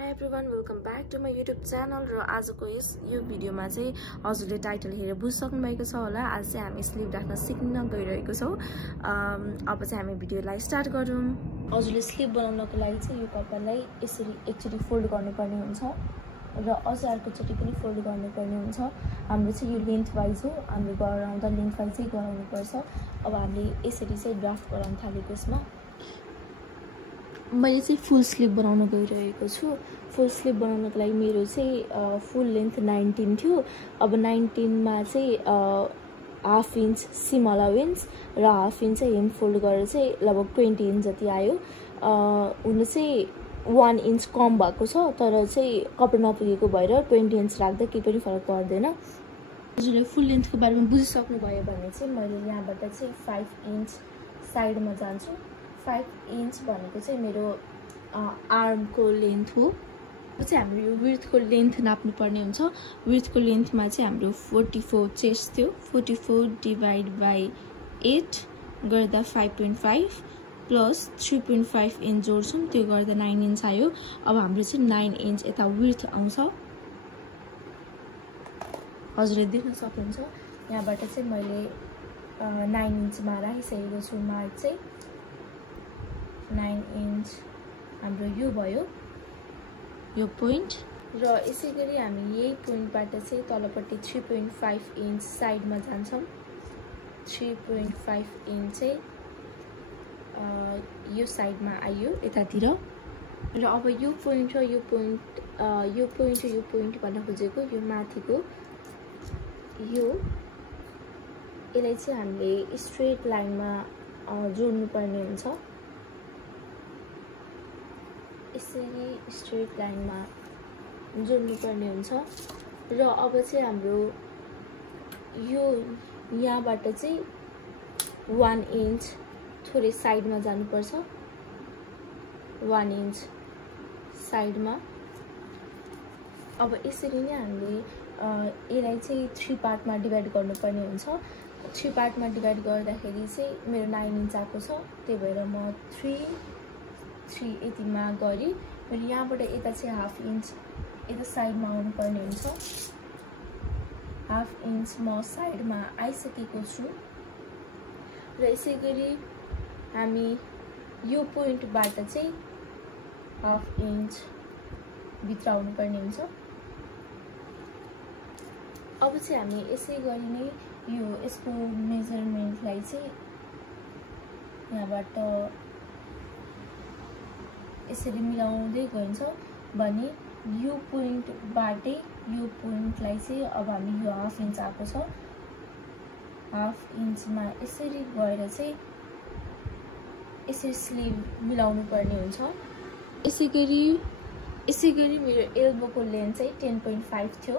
Hi everyone, welcome back to my YouTube channel र आजको यो भिडियोमा चाहिँ हजुरले टाइटल हेरेर बुझ्सक्नु भएको छ होला। आज चाहिँ हामी स्लिभ राख्न सिक्न गइरहेको छौं। अब चाहिँ हामी भिडियोलाई स्टार्ट गरौँ। हजुरले स्लिभ बनाउनको लागि चाहिँ यो कपडालाई यसरी एकचोटी फोल्ड गर्नुपर्ने हुन्छ र अझ अर्कोचोटी पनि फोल्ड गर्नुपर्ने हुन्छ। हाम्रो चाहिँ यो लेन्थ वाइज हो, हामीले गराउँदा लेन्थ वाइज चाहिँ गराउनु पर्छ। अब हामीले यसरी चाहिँ ड्राफ्ट गराउन थालेको यसमा मैले चाहिँ फुल स्लिभ बनाउन गइरहेको छु। फुल स्लिभ बनाउनको लागि मेरो चाहिँ फुल लेन्थ 19 थियो। अब 19 मा चाहिँ हाफ इंच सिम अलाउन्स र हाफ इंच चाहिँ हेम फोल्ड गरेर चाहिँ लगभग 20 इंच जति आयो। हुन चाहिँ 1 इंच कम भएको छ, तर चाहिँ कपडा नपुगेको भएर 20 इंच राख्दा केही पनि फरक पर्दैन। हजुरले फुल लेन्थको बारेमा बुझिसक्नु भयो भने चाहिँ मैले यहाँबाट चाहिँ 5 इंच साइडमा जान्छु। 5 इंच भनेको चाहिँ मेरो आर्मको लेन्थ हो। चाहिँ हाम्रो यो विड्थको लेन्थ नाप्नु पर्ने हुन्छ। विड्थको लेन्थमा चाहिँ हाम्रो 44 चेस्ट थियो। 44 डिवाइड बाई 8 गर्दा 5.5 प्लस 3.5 इंच जोड्छौँ, त्यो गर्दा 9 इंच आयो। अब हाम्रो चाहिँ 9 इंच यता विड्थ आउँछ। हजुरले देख्न सक्नुहुन्छ यहाँबाट चाहिँ मैले 9 इंचमा राखिसकेको छु मार्क चाहिँ। 9 इंच हाम्रो यो भयो, यो पोइन्ट। र यसैगरी हामी यही पोइन्टबाट चाहिँ तलपट्टि 3.5 इंच साइडमा जान्छौँ। 3.5 इंच चाहिँ यो साइडमा आयो यतातिर। र अब यो पोइन्ट र यो पोइन्ट भन्न खोजेको यो माथिको यो यसलाई चाहिँ हामीले स्ट्रेट लाइनमा जोड्नु पर्ने हुन्छ। यसरी स्ट्रेट लाइनमा जोड्नु पर्ने हुन्छ। र अब चाहिँ हाम्रो यो यहाँबाट चाहिँ 1 इंच थोरै साइडमा जानुपर्छ। 1 इंच साइडमा। अब यसरी नै हामीले यसलाई चाहिँ 3 पार्टमा डिभाइड गर्नुपर्ने हुन्छ। 3 पार्टमा डिभाइड गर्दाखेरि चाहिँ मेरो 9 इंच आएको छ, त्यही भएर म 3 यतिमा गरी मैले यहाँबाट यता चाहिँ हाफ इंच यता साइडमा आउनुपर्ने हुन्छ। हाफ इंच म साइडमा आइसकेको छु। र यसैगरी हामी यो पोइन्टबाट चाहिँ हाफ इंच भित्र आउनुपर्ने हुन्छ। अब चाहिँ हामी यसै गरी नै यसको मेजरमेन्टलाई चाहिँ यहाँबाट यसरी मिलाउँदै गइन्छ भने यो पोइन्टबाटै यो पोइन्टलाई चाहिँ अब हामी यो हाफ इंच आएको छ। हाफ इंचमा यसरी गएर चाहिँ यसरी स्लिभ मिलाउनु पर्ने हुन्छ। यसैगरी मेरो एल्बोको लेन्थ चाहिँ 10.5 थियो।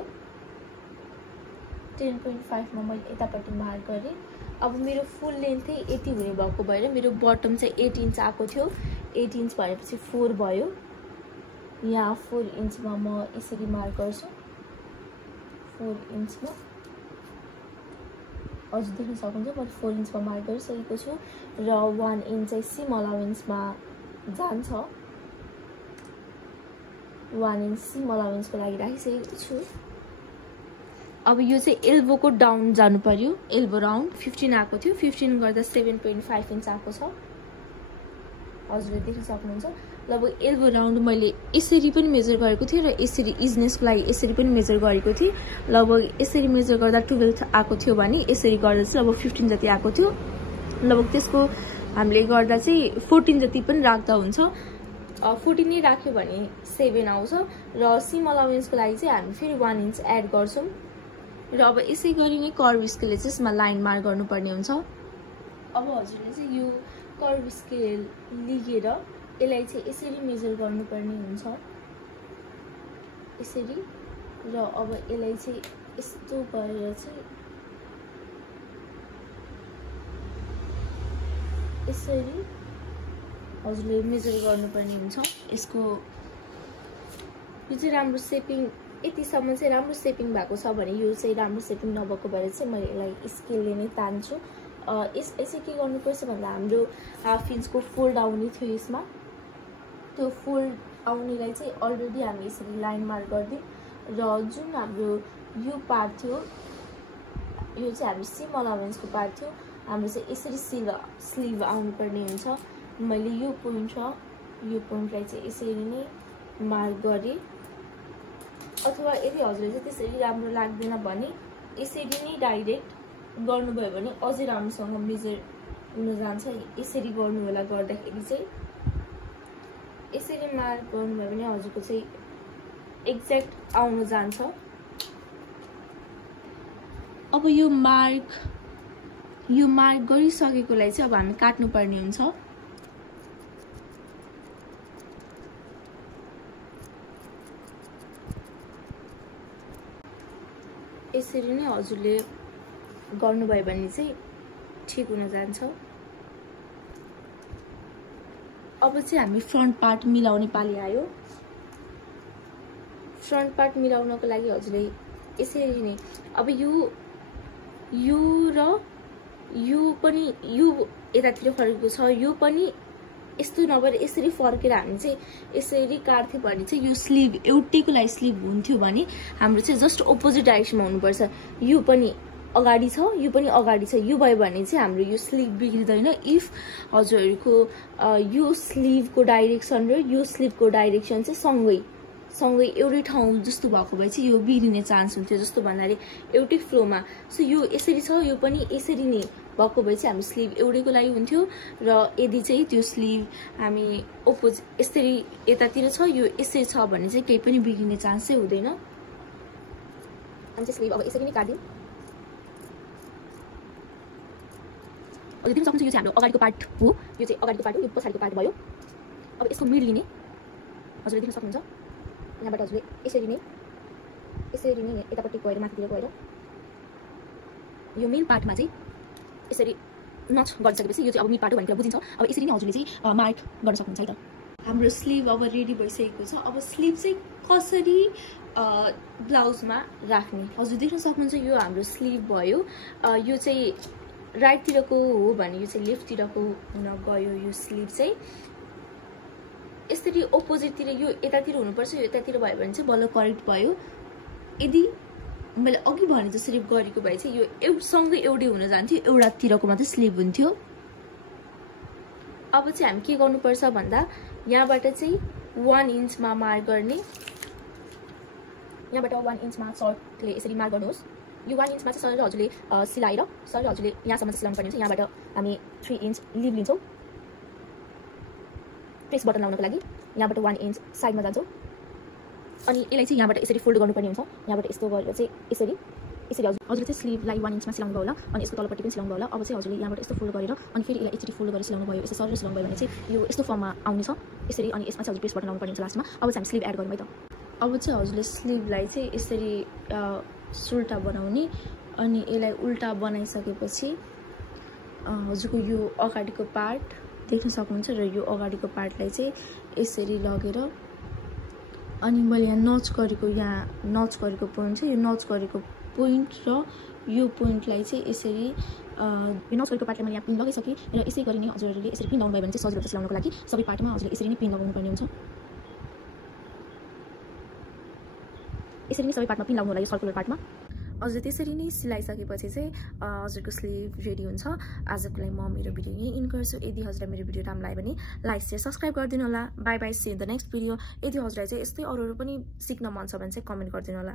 10.5 मा मैले यतापट्टि मार्क गरेँ। अब मेरो फुल लेन्थ चाहिँ 80 हुने भएको भएर मेरो बटम चाहिँ 8 इंच आएको थियो। 8 इंच भएपछि 4 भयो। यहाँ 4 इंचमा म यसरी मार्क गर्छु। 4 इंचमा हजुर देख्न सक्नुहुन्छ मैले 4 इंचमा मार्क गरिसकेको छु। र 1 इंच चाहिँ सिम अलाउन्समा जान्छ। 1 इंच सिम अलाउन्सको लागि राखिसकेको छु। अब यो चाहिँ एल्बोको डाउन जानु पर्यो। एल्बो राउन्ड 15 आएको थियो। 15 गर्दा 7.5 इंच आएको छ। हजुरले देख्न सक्नुहुन्छ। लगभग एल्बो राउन्ड मैले यसरी पनि मेजर गरेको थिएँ र यसरी इजनेसको लागि यसरी पनि मेजर गरेको थिएँ। लगभग यसरी मेजर गर्दा 12 आएको थियो भने यसरी गर्दा चाहिँ लगभग 15 जति आएको थियो। लगभग त्यसको हामीले गर्दा चाहिँ 14 जति पनि राख्दा हुन्छ। 14 नै राख्यो भने 7 आउँछ। र सिम अलाउन्सको लागि चाहिँ हामी फेरि 1 इंच एड गर्छौँ। र अब यसै गरी नै कर्भ स्केलले चाहिँ यसमा लाइन मार्क गर्नुपर्ने हुन्छ। अब हजुरले चाहिँ यो कर्भ स्केल लिएर यसलाई चाहिँ यसरी मेजर गर्नुपर्ने हुन्छ। यसरी। र अब यसलाई चाहिँ यस्तो गरेर चाहिँ यसरी हजुरले मेजर गर्नुपर्ने हुन्छ। यसको यो चाहिँ राम्रो सेपिङ यतिसम्म चाहिँ राम्रो सेपिङ भएको छ भने यो चाहिँ राम्रो सेपिङ नभएको भएर चाहिँ मैले यसलाई स्केलले नै तान्छु। यसै के गर्नुपर्छ भन्दा हाम्रो हाफ इंचको फोल्ड आउने थियो यसमा। त्यो फोल्ड आउनेलाई चाहिँ अलरेडी हामी यसरी लाइन मार्क गरिदिउँ र जुन हाम्रो यो पार्ट थियो यो चाहिँ हाम्रो सिम अलाउन्सको पार्ट थियो हाम्रो चाहिँ यसरी स्लिभ आउनुपर्ने हुन्छ। मैले यो पोइन्ट र यो पोइन्टलाई चाहिँ यसरी नै मार्क गरेँ अथवा यदि हजुरले चाहिँ त्यसरी राम्रो लाग्दैन भने यसरी नै डाइरेक्ट गर्नुभयो भने अझै राम्रोसँग मेजर हुन जान्छ। यसरी गर्नु होला गर्दाखेरि चाहिँ यसरी मार्क गर्नुभयो भने हजुरको चाहिँ एक्ज्याक्ट आउन जान्छ। अब यो मार्क गरिसकेकोलाई चाहिँ अब हामी काट्नुपर्ने हुन्छ। यसरी नै हजुरले गर्नुभयो भने चाहिँ ठिक हुन जान्छ। अब चाहिँ हामी फ्रन्ट पार्ट मिलाउने पाली आयो। फ्रन्ट पार्ट मिलाउनको लागि हजुरले यसरी नै अब यो र यो पनि यो यतातिर फर्केको छ, यो पनि यस्तो नभएर यसरी फर्केर हामी चाहिँ यसरी काट्थ्यो भने चाहिँ यो स्लिभ एउटैको लागि स्लिभ हुन्थ्यो भने हाम्रो चाहिँ जस्ट अपोजिट डाइरेक्सनमा हुनुपर्छ। यो पनि अगाडि छ, यो पनि अगाडि छ, यो भयो भने चाहिँ हाम्रो यो स्लिभ बिग्रिँदैन। इफ हजुरहरूको यो स्लिभको डाइरेक्सन र यो स्लिभको डाइरेक्सन चाहिँ सँगै एउटै ठाउँ जस्तो भएको भए चाहिँ यो बिग्रिने चान्स हुन्थ्यो। जस्तो भन्नाले एउटै फ्लोमा सो यो यसरी छ, यो पनि यसरी नै भएको भए चाहिँ हाम्रो स्लिभ एउटैको लागि हुन्थ्यो र यदि चाहिँ त्यो स्लिभ हामी अपोजिट यसरी यतातिर छ, यो यसरी छ भने चाहिँ केही पनि बिग्रिने चान्स चाहिँ हुँदैन। अनि चाहिँ स्लिभ अब यसरी नै काट्दिउँ। हजुर देख्न सक्नुहुन्छ यो चाहिँ हाम्रो अगाडिको पार्ट हो, यो चाहिँ अगाडिको पार्ट हो, यो पछाडिको पार्ट भयो। अब यसको मिड लिने हजुरले देख्न सक्नुहुन्छ। यहाँबाट हजुरले यसरी नै यतापट्टि गएर माथितिर गएर यो मेन पार्टमा चाहिँ यसरी नच गरिसकेपछि यो चाहिँ अब मिड पार्ट हो भन्ने कुरा बुझिन्छ। अब यसरी नै हजुरले चाहिँ मार्क गर्न सक्नुहुन्छ है त। हाम्रो स्लिभ अब रेडी भइसकेको छ। अब स्लिभ चाहिँ कसरी ब्लाउजमा राख्ने हजुर देख्न सक्नुहुन्छ। यो हाम्रो स्लिभ भयो। यो चाहिँ राइटतिरको हो भने यो चाहिँ लेफ्टतिरको हुन गयो। यो स्लिभ चाहिँ यसरी अपोजिटतिर यो यतातिर हुनुपर्छ, यो यतातिर भयो भने चाहिँ बल्ल करेक्ट भयो। यदि मैले अघि भने जसरी गरेको भए चाहिँ यो सँगै एउटै हुन जान्थ्यो, एउटातिरको मात्रै स्लिभ हुन्थ्यो। अब चाहिँ हामी के गर्नुपर्छ भन्दा यहाँबाट चाहिँ 1 इन्चमा मार्क गर्ने। यहाँबाट 1 इन्चमा सर्टले यसरी मार्क गर्नुहोस्। यो 1 इन्चमा चाहिँ सर हजुरले सिलाएर सर हजुरले यहाँसम्म सिलाउनु पर्ने हुन्छ। यहाँबाट हामी 3 इन्च लिभ लिन्छौँ प्रेस बटन लाउनको लागि। यहाँबाट 1 इन्च साइडमा जान्छौँ अनि यसलाई चाहिँ यहाँबाट यसरी फोल्ड गर्नुपर्ने हुन्छ। यहाँबाट यस्तो गरेर चाहिँ यसरी हजुरले चाहिँ स्लिभलाई 1 इन्चमा सिलाउनु भयो होला अनि यसको तलपट्टि पनि सिलाउनु भयो होला। अब चाहिँ हजुरले यहाँबाट यस्तो फोल्ड गरेर अनि फेरि यसलाई एकचोटि फोल्ड गरेर सिलाउनु भयो, यसो सर सिलाउनु भयो भने चाहिँ यो यस्तो फर्ममा आउने छ यसरी। अनि यसमा चाहिँ हजुर प्रेस बटन लाउनुपर्ने हुन्छ लास्टमा। अब चाहिँ हामी स्लिभ एड गरौँ है त। अब चाहिँ हजुरले स्लिभलाई चाहिँ यसरी सुल्टा बनाउने अनि यसलाई उल्टा बनाइसकेपछि हजुरको यो अगाडिको पार्ट देख्न सक्नुहुन्छ र यो अगाडिको पार्टलाई चाहिँ यसरी लगेर अनि मैले यहाँ नच गरेको पोइन्ट छ। यो नच गरेको पोइन्ट र यो पोइन्टलाई चाहिँ यसरी यो नच गरेको पार्टलाई मैले यहाँ पिन लगाइसकेँ र यसै गरी नै हजुरहरूले यसरी पिन लगाउनु भयो भने चाहिँ सजिलो हुन्छ सिलाउनको लागि। सबै पार्टमा हजुरले यसरी नै पिन लगाउनु पर्ने हुन्छ। यसरी नै सबै पार्टमा पिन लगाउनु होला यो सर्कुलर पार्टमा। हजुर त्यसरी नै सिलाइसकेपछि चाहिँ हजुरको स्लिभ रेडी हुन्छ। आजको लागि म मेरो भिडियो यहीँ इन गर्छु। यदि हजुरलाई मेरो भिडियो राम्रो लाग्यो भने लाइक शेयर सब्सक्राइब गरिदिनु होला। Bye bye, see in the next video. यदि हजुरलाई चाहिँ यस्तै अरू पनि सिक्न मन छ भने चाहिँ कमेन्ट गरिदिनु होला।